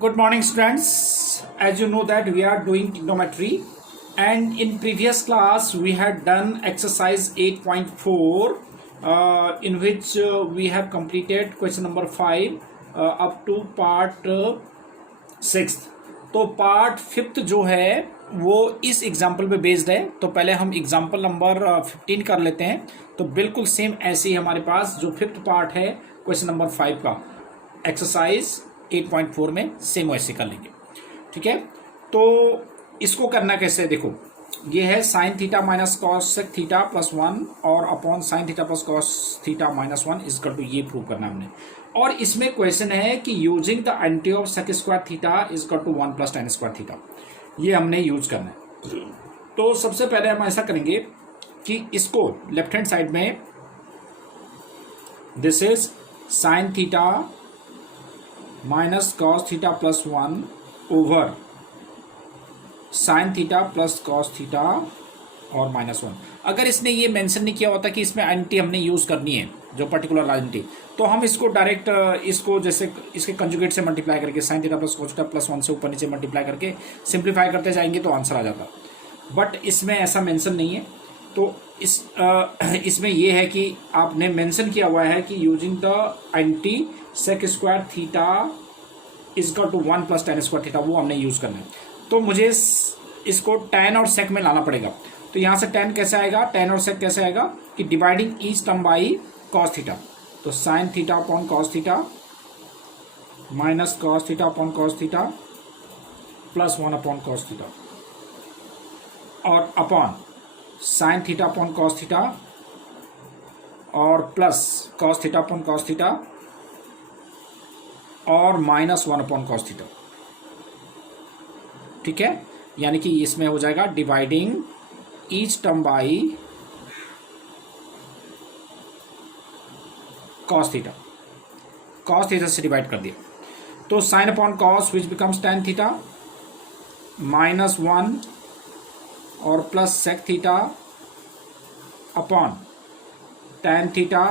Good morning, students. As you know that we are doing trigonometry, and in previous class we had done exercise 8.4, in which we have completed question number 5 up to part 6th. तो part 5th जो है वो इस example पे based है। तो पहले हम एग्जाम्पल नंबर 15 कर लेते हैं। तो बिल्कुल सेम ऐसे ही हमारे पास जो 5th पार्ट है क्वेश्चन नंबर 5 का एक्सरसाइज 8.4 में सेम वैसे कर लेंगे। ठीक है, तो इसको करना कैसे, देखो ये है sine theta minus cos sec theta plus 1 और upon sine theta plus cos theta minus 1 इसका टू ये प्रूव करना हमने। और इसमें क्वेश्चन है कि using the anti of sec square theta is equal to 1 plus tan square theta, ये हमने यूज करना है। तो सबसे पहले हम ऐसा करेंगे कि इसको लेफ्ट हैंड साइड में this is sine theta minus cos theta plus 1 over sign theta plus cos theta और माइनस 1। अगर इसने ये मेंशन नहीं किया होता कि इसमें एंटी हमने यूज़ करनी है जो पर्टिकुलर एंटी, तो हम इसको डायरेक्ट इसको जैसे इसके कंजुगेट से मल्टीप्लाई करके sign theta plus cos theta plus 1 से ऊपर नीचे मल्टीप्लाई करके सिंप्लीफाई करते जाएंगे तो आंसर आ जाता। बट इसमें ऐसा मेंशन नहीं है। तो इसमें ये है कि आपने मेंशन किया हुआ है कि using the anti sec square theta is equal to 1 plus tan square theta, वो हमने यूज़ करना है। तो मुझे इसको tan और sec में लाना पड़ेगा। तो यहाँ से tan कैसे आएगा, tan और sec कैसे आएगा कि dividing each term by cos theta. तो sine theta upon cos theta minus cos theta upon cos theta plus 1 upon cos theta और upon sine theta upon cos theta और plus cos theta upon cos theta और minus 1 upon cos theta. ठीक है, यानी कि इसमें हो जाएगा dividing each term by cos theta, cos theta से डिवाइड कर दिया। तो sine upon cos which becomes tan theta minus 1 और plus sec theta upon tan theta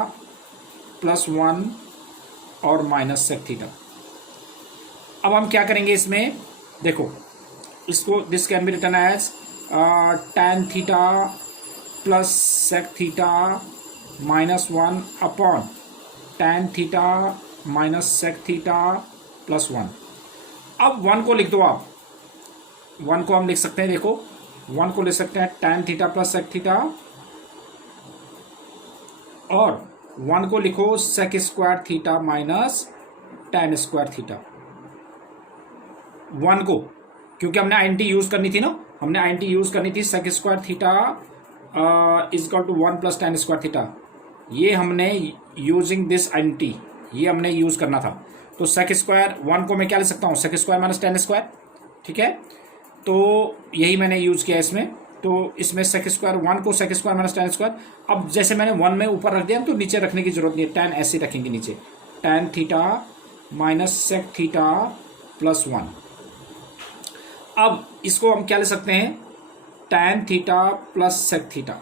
plus 1 और माइनस sec थीटा। अब हम क्या करेंगे इसमें, देखो इसको this can be written as tan theta plus sec theta minus 1 upon tan theta minus sec theta plus 1। अब 1 को लिख दो आप, 1 को हम लिख सकते हैं, देखो 1 को लिख सकते हैं tan theta plus sec theta और 1 को लिखो sec square theta minus tan square theta. 1 को क्योंकि हमने आईएनटी यूज करनी थी ना, हमने आईएनटी यूज करनी थी sec square theta is equal to 1 plus tan square theta, ये हमने यूजिंग दिस आईएनटी ये हमने यूज करना था। तो sec स्क्वायर 1 को मैं क्या ले सकता हूँ, sec square minus tan square. ठीक है, तो यही मैंने यूज किया इसमें। तो इसमें sec स्क्वायर 1 को sec square minus tan square, अब जैसे मैंने 1 में ऊपर रख दिया तो नीचे रखने की जरूरत नहीं है, tan ऐसे रखेंगे नीचे, tan theta minus sec theta plus 1। अब इसको हम क्या ले सकते हैं, tan theta plus sec theta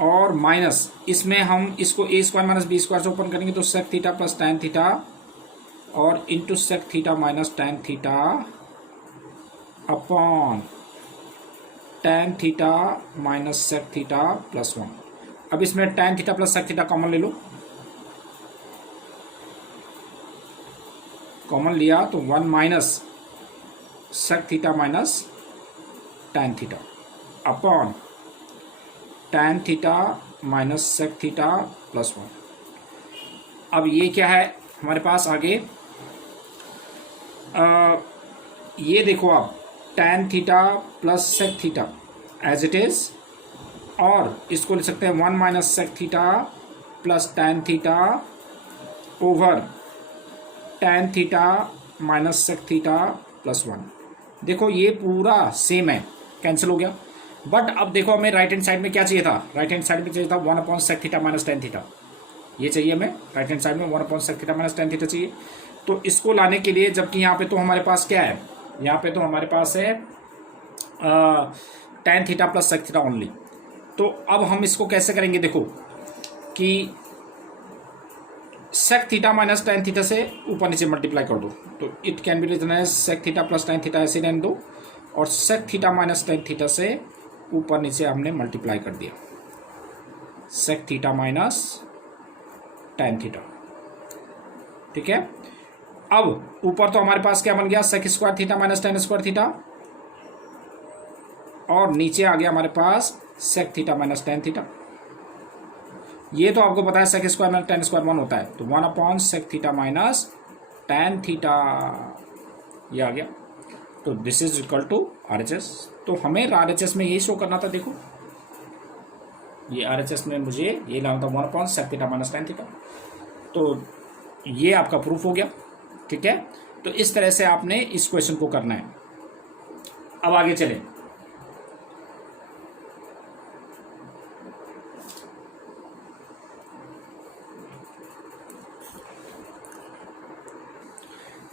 और माइनस इसमें हम इसको a square minus B square से ओपन करेंगे तो sec theta plus tan theta और into sec theta minus tan theta upon tan theta minus sec theta plus 1। अब इसमें tan थीटा प्लस sec थीटा कॉमन ले लो, कॉमन लिया तो 1 minus sec theta minus tan theta upon tan theta minus sec theta plus 1। अब ये क्या है हमारे पास आगे, ये देखो आप tan theta plus sec theta as it is, और इसको लिख सकते हैं 1 minus sec theta plus tan theta over tan theta minus sec theta plus 1। देखो ये पूरा सेम है, कैंसिल हो गया। बट अब देखो हमें राइट हैंड साइड में क्या चाहिए था, राइट हैंड साइड में चाहिए था 1 upon sec theta minus tan theta, ये चाहिए हमें राइट हैंड साइड में 1 upon sec theta minus tan theta चाहिए। तो इसको लाने के लिए, जबकि यहाँ पे तो हमारे पास क्या है, यहाँ पे तो हमारे पास है tan theta plus sec theta only. तो अब हम इसको कैसे करेंगे, देखो कि sec theta minus tan theta से ऊपर नीचे मल्टीप्लाई कर दो, तो it can be written as sec theta plus tan theta, ऐसे रहने दो, और sec theta minus tan theta से ऊपर नीचे हमने मल्टीप्लाई कर दिया, sec theta minus tan theta. ठीक है, अब ऊपर तो हमारे पास क्या बन गया, sec square theta minus tan square theta, और नीचे आ गया हमारे पास sec theta minus tan theta. ये तो आपको पता है sec square minus tan square 1 होता है, तो 1 upon sec theta minus tan theta, ये आ गया। तो this is equal to RHS। तो हमें RHS में यही शो करना था, देखो ये RHS में मुझे ये लाना था 1 upon sec theta minus tan theta. तो ये आपका प्रूफ हो गया। ठीक है, तो इस तरह से आपने इस क्वेश्चन को करना है। अब आगे चलें।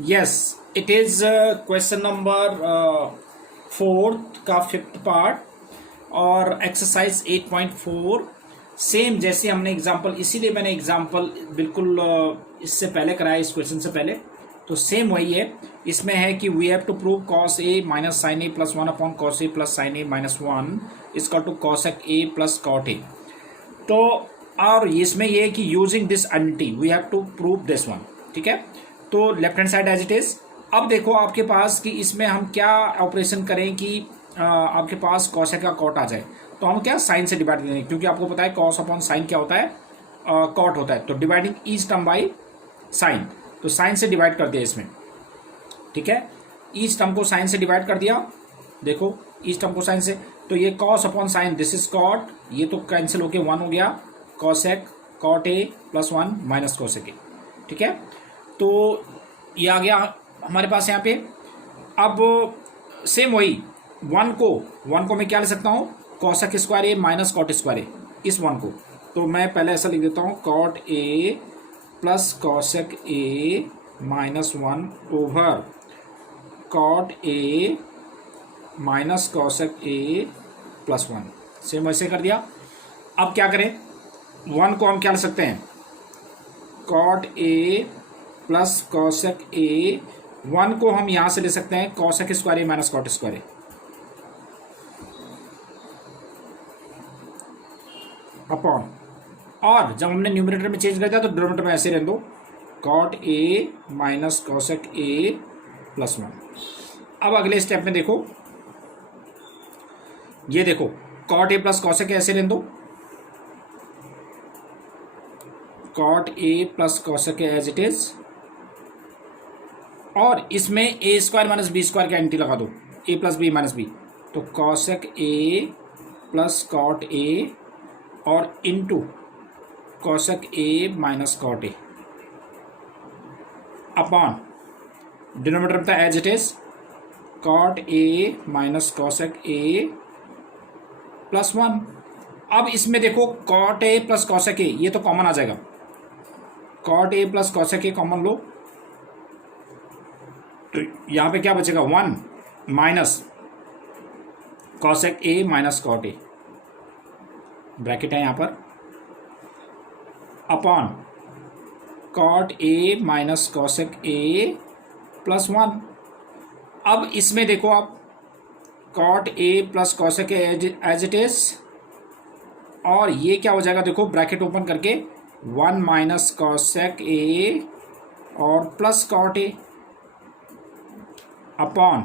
Yes, it is question number 4 का 5th पार्ट और एक्सरसाइज 8.4। सेम जैसे हमने एग्जांपल, इसीलिए मैंने एग्जांपल बिल्कुल इससे पहले कराया, इस क्वेश्चन से पहले, तो सेम वही है। इसमें है कि we have to prove cos A minus sine A plus 1 upon cos A plus sine A minus 1 is equal to cosec A plus cot A. तो और इसमें ये है कि using this identity we have to prove this one. ठीक है, तो left hand side as it is. अब देखो आपके पास कि इसमें हम क्या ऑपरेशन करें कि आपके पास कॉसेक का कॉट आ जाए, तो हम क्या साइन से डिवाइड करेंगे, क्योंकि आपको पता है कॉस अपॉन साइन क्या होता है, कॉट होता है। तो dividing each term by sine, तो साइन से डिवाइड कर दिया इसमें। ठीक है, ईच टर्म को साइन से डिवाइड कर दिया, देखो ईच टर्म को साइन से, तो ये cos upon sine, this is cot, ये तो कैंसिल होके 1 हो गया, cosec cot A plus 1 minus cosec A. ठीक है, तो ये आ गया हमारे पास यहाँ पे। अब सेम वही 1 को मैं क्या ले सकता हूँ, cosec square A minus cot square ए, इस 1 को तो मैं पहले ऐसा लिख देता हूँ, cot A plus cosec A minus 1 over cot A minus cosec A plus 1। Same वैसे कर दिया। अब क्या करें, 1 को हम क्या ले सकते हैं, cot A plus cosec A, 1 को हम यहां से ले सकते हैं cosec square A minus cot square A upon, और जब हमने न्यूमरेटर में चेंज कर दिया तो डिनोमिनेटर में ऐसे रहने दो, cot A minus cosec A plus 1। अब अगले स्टेप में देखो, ये देखो कॉट ए प्लस कॉसेक ऐसे रहने दो, cot A plus cosec as it is, और इसमें A square minus B square का एंटी लगा दो, A plus B minus B, तो cosec A plus cot A और into cosec A minus cot A upon denominator था as it is, cot A minus cosec A plus 1। अब इसमें देखो cot A plus cosec A, ये तो common आ जाएगा, cot A plus cosec A common लो, तो यहां पे क्या बचेगा, 1 minus cosec A minus cot A, bracket है यहां पर, upon cot A minus cosec A plus 1। अब इसमें देखो आप, cot A plus cosec A as it is, और ये क्या हो जाएगा, देखो ब्रैकेट ओपन करके 1 माइनस कॉसेक ए और plus cot A upon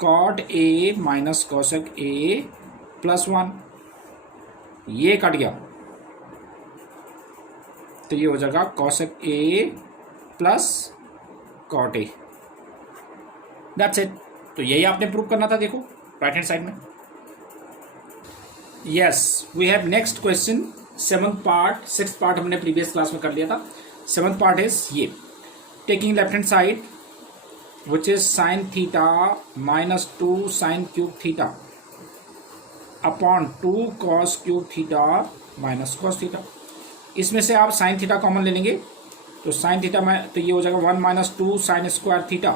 cot A minus cosec A plus 1, ये कट गया, तो ये हो जाएगा cosec A plus cot A, that's it. तो यही आपने प्रूव करना था, देखो राइट हैंड साइड में। Yes, we have next question 7th part, 6th part हमने प्रीवियस क्लास में कर लिया था। 7th पार्ट इज ये, taking left hand side which is sin theta minus 2 sin cube theta upon 2 cos cube theta minus cos theta। इसमें से आप sin theta common ले लेंगे, तो sin थीटा में तो ये हो जाएगा 1 minus 2 sine square theta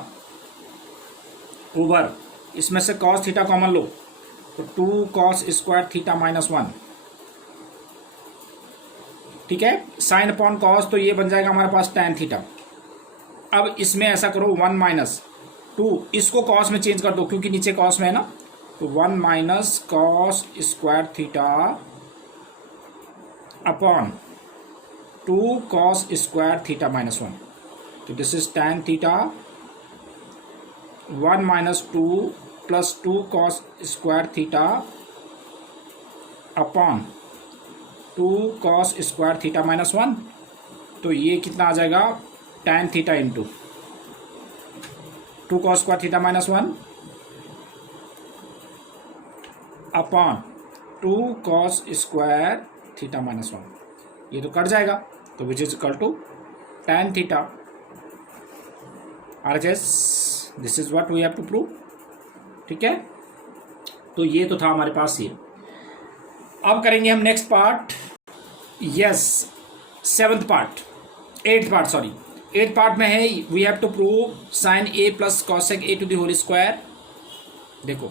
over, इसमें से cos थीटा कॉमन लो, तो 2 cos स्क्वायर थीटा माइनस 1। ठीक है, साइन अपॉन कॉस, तो ये बन जाएगा हमारे पास tan थीटा। अब इसमें ऐसा करो 1 माइनस 2, इसको कॉस में चेंज कर दो क्योंकि नीचे कॉस में है ना, तो 1 minus cos square theta upon 2 cos square theta minus 1, तो this is tan theta 1 minus 2 plus 2 cos square theta upon 2 cos square theta minus 1, तो ये कितना आ जाएगा tan theta into 2 cos square theta minus 1 upon 2 cos square theta minus 1, ये तो cut जाएगा, तो which is equal to tan theta. RHS, this is what we have to prove. ठीक है, तो ये तो था हमारे पास ये। अब करेंगे हम next part, yes 7th part, 8th part sorry, 8th part में है we have to prove sine A plus cosec A to the whole square. देखो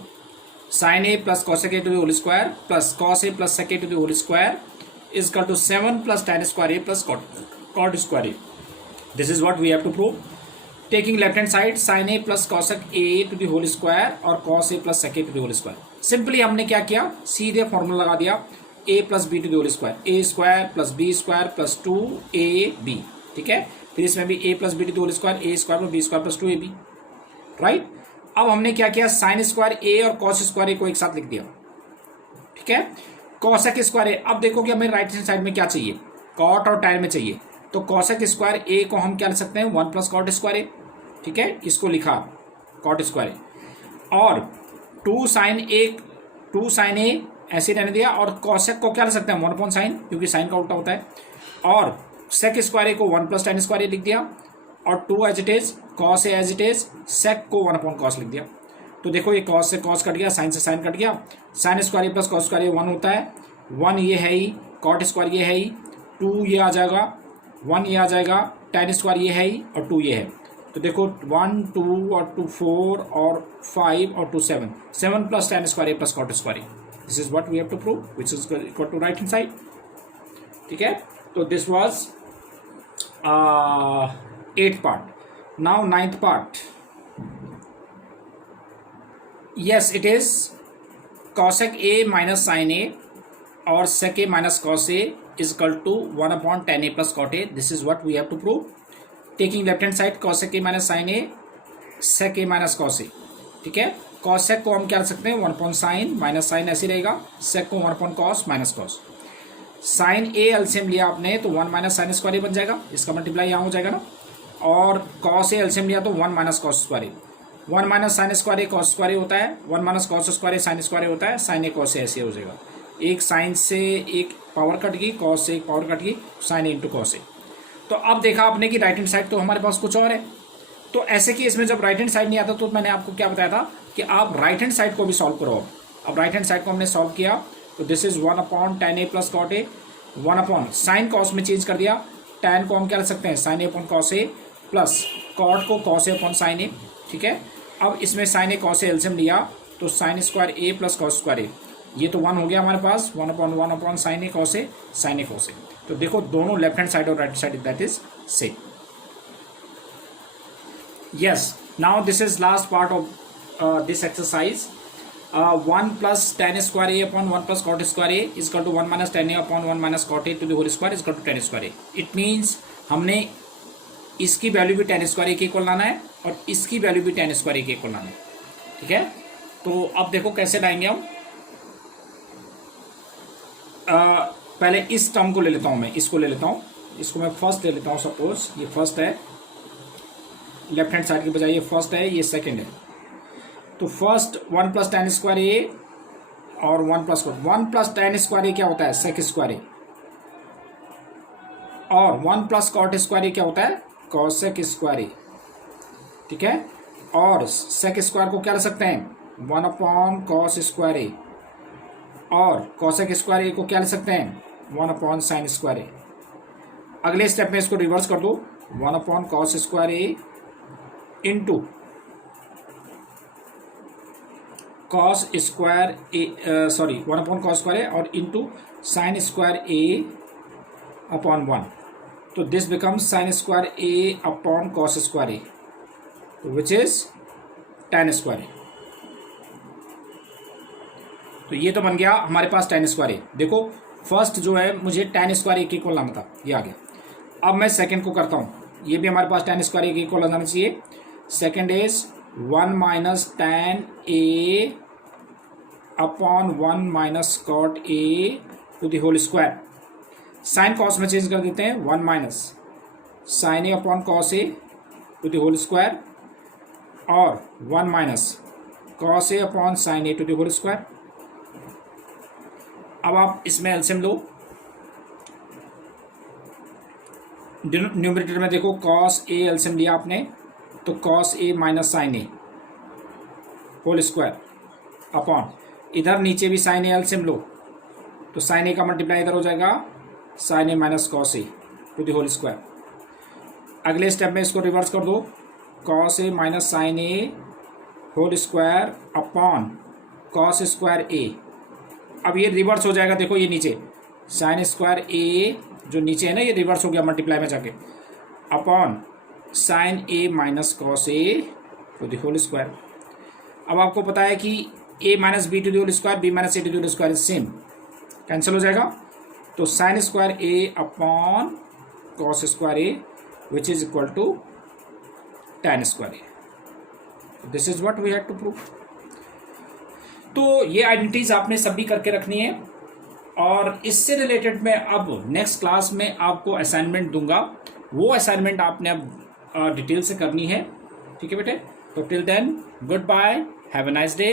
sine A plus cosec A to the whole square plus cos A plus sec A to the whole square is equal to 7 plus tan square A plus cot square A. This is what we have to prove. Taking left hand side sine A plus cosec A to the whole square और cos A plus sec A to the whole square. Simply हमने क्या किया, सीधे formula लगा दिया A plus B to the whole square, A square plus B square plus 2ab। ठीक है, फिर इसमें भी a plus B to the whole square, A square plus B square plus 2ab। Right, अब हमने क्या किया, साइन स्क्वायर ए और कॉस स्क्वायर ए को एक साथ लिख दिया। ठीक है, कॉसेक स्क्वायर ए, अब देखो कि हमें राइट हैंड साइड में क्या चाहिए, कॉट और tan में चाहिए, तो कॉसेक स्क्वायर ए को हम क्या लिख सकते हैं 1 प्लस कॉट स्क्वायर ए। ठीक है, इसको लिखा कॉट स्क्वायर ए, और 2 साइन ए ऐसे रहने दिया, और कॉसेक को क्या लिख सकते हैं 1 अपॉन साइन, क्योंकि साइन का उल्टा होता है, और सेक स्क्वायर ए को 1 प्लस tan स्क्वायर ए लिख दिया, और 2 as it is, cos A as it is, sec को 1 अपॉन कॉस लिख दिया। तो देखो ये कॉस से कॉस कट गया, साइन से साइन कट गया, sign square A plus cos square ए 1 होता है, 1 ये है ही, कॉट स्क्वायर ये है ही, 2 ये आ जाएगा, 1 ये आ जाएगा, tan स्क्वायर ये है ही, और 2 ये है। तो देखो 1 2 और 2 4 और 5 और 2 7, 7 plus tan square A plus cot square A. This is what we have to prove, which is equal to right hand side. ठीक है, तो this was 8th part. Now 9th part, yes it is cosec a minus sin a or sec a minus cos a is equal to 1 upon tan a plus cot a. This is what we have to prove. Taking left hand side cosec a minus sin a, sec a minus cos a. ठीक है, cosec को हम क्या रख सकते हैं 1 upon sin, minus sign ऐसे रहेगा, sec को 1 upon cos minus cos। Sine A LCM लिया आपने तो 1 माइनस साइन स्क्वायर ए बन जाएगा, इसका मल्टीप्लाई यहाँ हो जाएगा ना, और cos ए एलसीएम लिया तो 1 माइनस कॉस स्क्वायर ए, 1 माइनस साइन स्क्वायर ए कॉस स्क्वायर ए होता है, 1 माइनस कॉस स्क्वायर ए साइन स्क्वायर ए होता है, साइन ए कॉस ए ऐसे हो जाएगा, एक साइन से एक पावर कट गई, कॉस से एक पावर कट गई, sign A into cos A. तो अब देखा आपने कि राइट हैंड साइड तो हमारे पास कुछ और है, तो ऐसे केस में जब राइट हैंड साइड नहीं आता तो मैंने आपको क्या बताया था कि आप राइट हैंड साइड को भी सॉल्व करो। अब राइट हैंड साइड को हमने सॉल्व किया तो this is 1 upon tan a plus cot A, 1 upon sine cos में चेंज कर दिया, tan को हम क्या रख सकते हैं sine A upon cos A, plus cot को cos A upon sine A. ठीक है, अब इसमें sine A cos A LCM लिया तो sine square A plus cos square A, ये तो 1 हो गया हमारे पास, 1 upon sine A cos A, sine A cos A. तो देखो दोनों लेफ्ट हैंड साइड और right side that is same. Yes, now this is last part of this exercise. 1 plus tan square A upon 1 plus cot square A is equal to 1 minus tan A upon 1 minus cot A to the whole square is equal to tan square A. It means हमने इसकी value भी tan square ए के equal लाना है और इसकी value भी tan square ए के इक्वल लाना है। ठीक है, तो अब देखो कैसे लाएंगे हम। पहले इस टर्म को ले लेता हूं, मैं इसको ले लेता हूं, इसको मैं फर्स्ट ले लेता हूं, सपोज ये फर्स्ट है, लेफ्ट हैंड साइड के बजाय ये फर्स्ट है, ये सेकंड है। तो first 1 plus tan square A और 1 plus cot, 1 plus tan square A क्या होता है सेक स्क्वायर ए, और 1 प्लस कॉट स्क्वायर ए क्या होता है कॉसेक स्क्वायर ए। ठीक है, और सेक स्क्वायर को क्या रख सकते हैं 1 अपॉन कॉस स्क्वायर ए, और कॉसेक स्क्वायर ए को क्या लिख सकते हैं 1 अपॉन साइन स्क्वायर ए। अगले स्टेप में इसको रिवर्स कर दो, 1 upon cos square A into cos square A, sorry 1 upon cos square A और into sine square A upon 1, तो this becomes sine square A upon cos square A, which is tan square A. तो ये तो बन गया हमारे पास tan square ए। देखो first जो है मुझे tan स्क्वायर ए के इक्वल लाना था, ये आ गया। अब मैं सेकंड को करता हूँ, ये भी हमारे पास tan स्क्वायर ए के इक्वल आना चाहिए। Second is 1 minus tan A upon 1 minus cot A to the whole square. Sine cos में चेंज कर देते हैं, 1 minus sine A upon cos A to the whole square और 1 minus cos A upon sine A to the whole square. अब आप इसमें LCM लो, numerator में देखो कॉस ए एलसीएम लिया आपने, तो cos A minus sine A whole square upon इधर नीचे भी साइन ए एलसीएम लो, तो साइन ए का मल्टीप्लाई इधर हो जाएगा sine A minus cos A to the whole square. अगले स्टेप में इसको रिवर्स कर दो, cos A minus sine A whole square upon cos square A. अब ये रिवर्स हो जाएगा, देखो ये नीचे साइन स्क्वायर ए जो नीचे है ना, ये रिवर्स हो गया मल्टीप्लाई में जाके, upon sine A minus cos A to the whole square. अब आपको पता है कि a minus B to the whole square, B minus A to the whole square is same, cancel हो जाएगा। तो sine square A upon cos square A which is equal to tan square A. This is what we have to prove. तो ये identities आपने सभी करके रखनी है, और इससे रिलेटेड मैं अब नेक्स्ट क्लास में आपको असाइनमेंट दूंगा, वो असाइनमेंट आपने अब डिटेल से करनी है, ठीक है बेटे। तो till then goodbye, have a nice day.